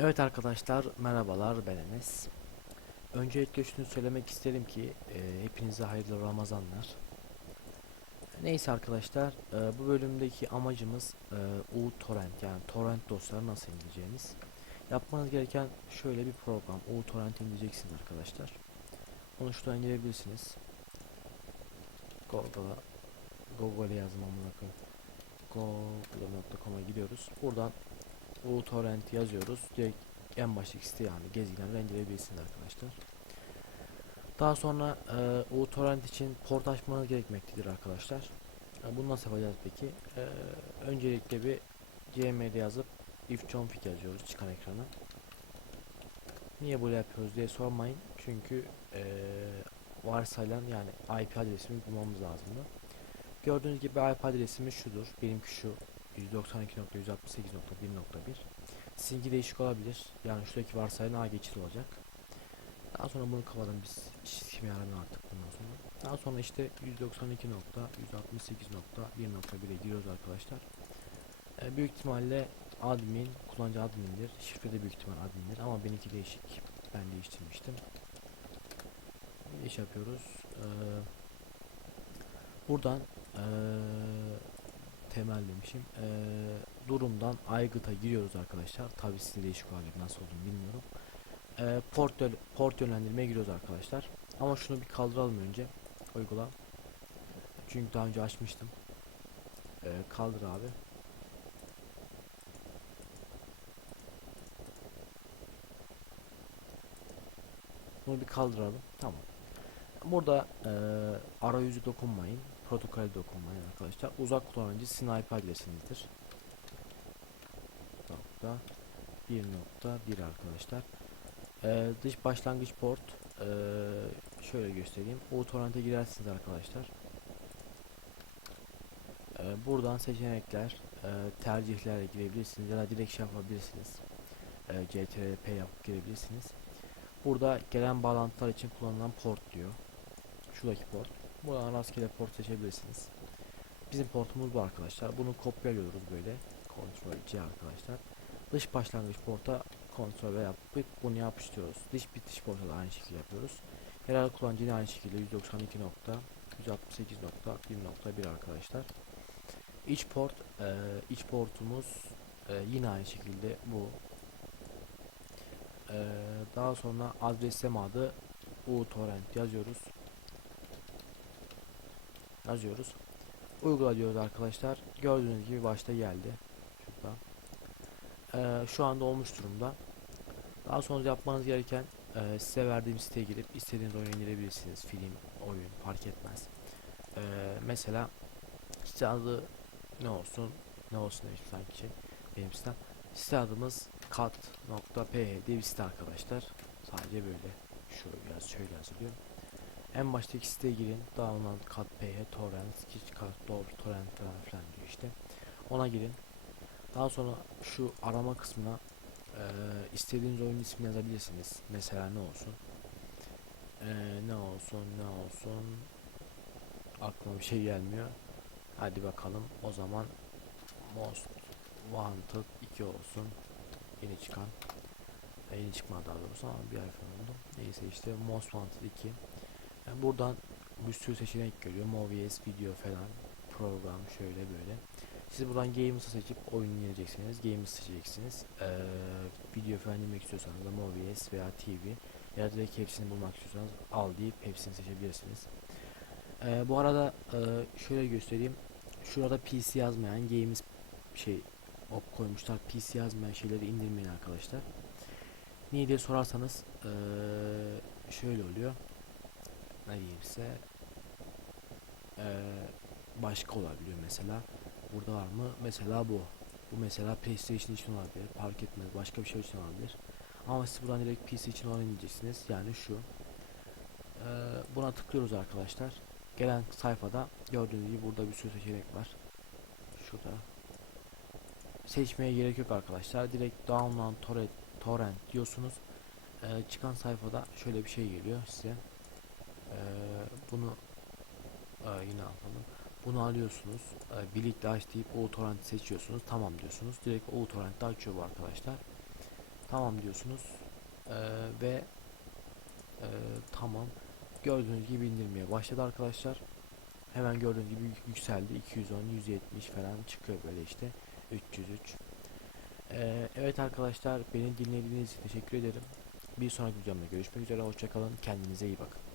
Evet arkadaşlar merhabalar ben Enes. Öncelikle şunu söylemek isterim ki e, hepinize hayırlı Ramazanlar. Neyse arkadaşlar e, bu bölümdeki amacımız e, uTorrent yani torrent dosyaları nasıl indireceğiniz. Yapmanız gereken şöyle bir program uTorrent indireceksiniz arkadaşlar. Onu şuradan indirebilirsiniz. Google'a Google'a yazmam bakın. Google.com'a gidiyoruz. Buradan uTorrent yazıyoruz. Direkt en baştaki site yani gezginlerden indirebilirsiniz arkadaşlar. Daha sonra e, uTorrent için port açmanız gerekmektedir arkadaşlar. E, bunu nasıl yapacağız peki? E, öncelikle bir cmd yazıp if config yazıyoruz çıkan ekrana. Niye böyle yapıyoruz diye sormayın. Çünkü e, varsayılan yani IP adresini bulmamız lazım. Gördüğünüz gibi IP adresimiz şudur. Benimki şu 192.168.1.1 Sizinki değişik olabilir. Yani şuradaki varsayılan A geçidi olacak. Daha sonra bunu kapatalım biz isim yararını artık bundan sonra. Daha sonra işte 192.168.1.1'e giriyoruz arkadaşlar. Ee, büyük ihtimalle admin, kullanıcı admindir. Şifre de büyük ihtimal admindir ama benimki değişik. Ben değiştirmiştim. İş yapıyoruz. Ee, buradan ee, temel demişim. Ee, durumdan aygıta giriyoruz arkadaşlar. Tabi size değişik olabilir nasıl olduğunu bilmiyorum. Ee, port, port yönlendirmeye giriyoruz arkadaşlar. Ama şunu bir kaldıralım önce. Uygula. Çünkü daha önce açmıştım. Ee, kaldır abi. Bunu bir kaldıralım. Tamam. Burada e, arayüzü dokunmayın. Protokole dokunmayın arkadaşlar. Uzak kullanıcı sizin IP adresinizdir. Nokta 1.1 arkadaşlar. E, dış başlangıç port e, şöyle göstereyim. uTorrent'e girersiniz arkadaşlar. E, buradan seçenekler, e, tercihlere girebilirsiniz ya direkt şey yapabilirsiniz. E, CTRL-P yapıp girebilirsiniz. Burada gelen bağlantılar için kullanılan port diyor. Şuradaki port. Buradan rastgele port seçebilirsiniz. Bizim portumuz bu arkadaşlar. Bunu kopyalıyoruz böyle. Ctrl C arkadaşlar. Dış başlangıç porta Ctrl V yapıp bunu yapıştırıyoruz. Dış bitiş porta da aynı şekilde yapıyoruz. Yerel kullanıcı yine aynı şekilde 192.168.1.1 arkadaşlar. İç port, e, iç portumuz e, yine aynı şekilde bu. E, daha sonra adresleme adı uTorrent yazıyoruz yazıyoruz. Uygula diyoruz arkadaşlar. Gördüğünüz gibi başta geldi. Şurada. Ee, şu anda olmuş durumda. Daha sonra yapmanız gereken e, size verdiğim siteye girip istediğiniz oyunu indirebilirsiniz. Film, oyun fark etmez. Ee, mesela site adı ne olsun? Ne olsun demişim sanki. Benim sitem. Site adımız kat.ph diye bir site arkadaşlar. Sadece böyle. Şöyle yaz, şöyle yazılıyor. En baştaki siteye girin. Download kat ph torrent sketch kat door torrent falan filan diyor işte. Ona girin. Daha sonra şu arama kısmına e, istediğiniz oyun ismini yazabilirsiniz. Mesela ne olsun? E, ne olsun ne olsun? Aklıma bir şey gelmiyor. Hadi bakalım. O zaman Most Wanted 2 olsun. Yeni çıkan. E, yeni çıkmadı daha doğrusu ama bir ay falan oldu. Neyse işte Most Wanted 2. Yani buradan bir sürü seçenek geliyor. Movies, video falan, program şöyle böyle. Siz buradan Games'ı seçip oyunu indireceksiniz. Games seçeceksiniz. Ee, video falan indirmek istiyorsanız da Movies veya TV ya da direkt hepsini bulmak istiyorsanız al deyip hepsini seçebilirsiniz. Ee, bu arada e, şöyle göstereyim. Şurada PC yazmayan Games şey op koymuşlar. PC yazmayan şeyleri indirmeyin arkadaşlar. Niye diye sorarsanız ee, şöyle oluyor ne diyeyim size ee, başka olabiliyor mesela. Burada var mı? Mesela bu. Bu mesela PlayStation için olabilir fark etmez. Başka bir şey için olabilir. Ama siz buradan direkt PC için oynayacağksınız yani şu. Ee, buna tıklıyoruz arkadaşlar. Gelen sayfada gördüğünüz gibi burada bir sürü seçenek var. Şurada. Seçmeye gerek yok arkadaşlar. Direkt download torrent, torrent diyorsunuz. Ee, çıkan sayfada şöyle bir şey geliyor size ee, bunu e, yine atalım. Bunu alıyorsunuz. E, birlikte aç deyip uTorrent seçiyorsunuz. Tamam diyorsunuz. Direkt uTorrent'te açıyor bu arkadaşlar. Tamam diyorsunuz. Ee, ve e, tamam. Gördüğünüz gibi indirmeye başladı arkadaşlar. Hemen gördüğünüz gibi yük- yükseldi. 210, 170 falan çıkıyor böyle işte. 303. Ee, evet arkadaşlar beni dinlediğiniz için teşekkür ederim. Bir sonraki videomda görüşmek üzere. Hoşçakalın. Kendinize iyi bakın.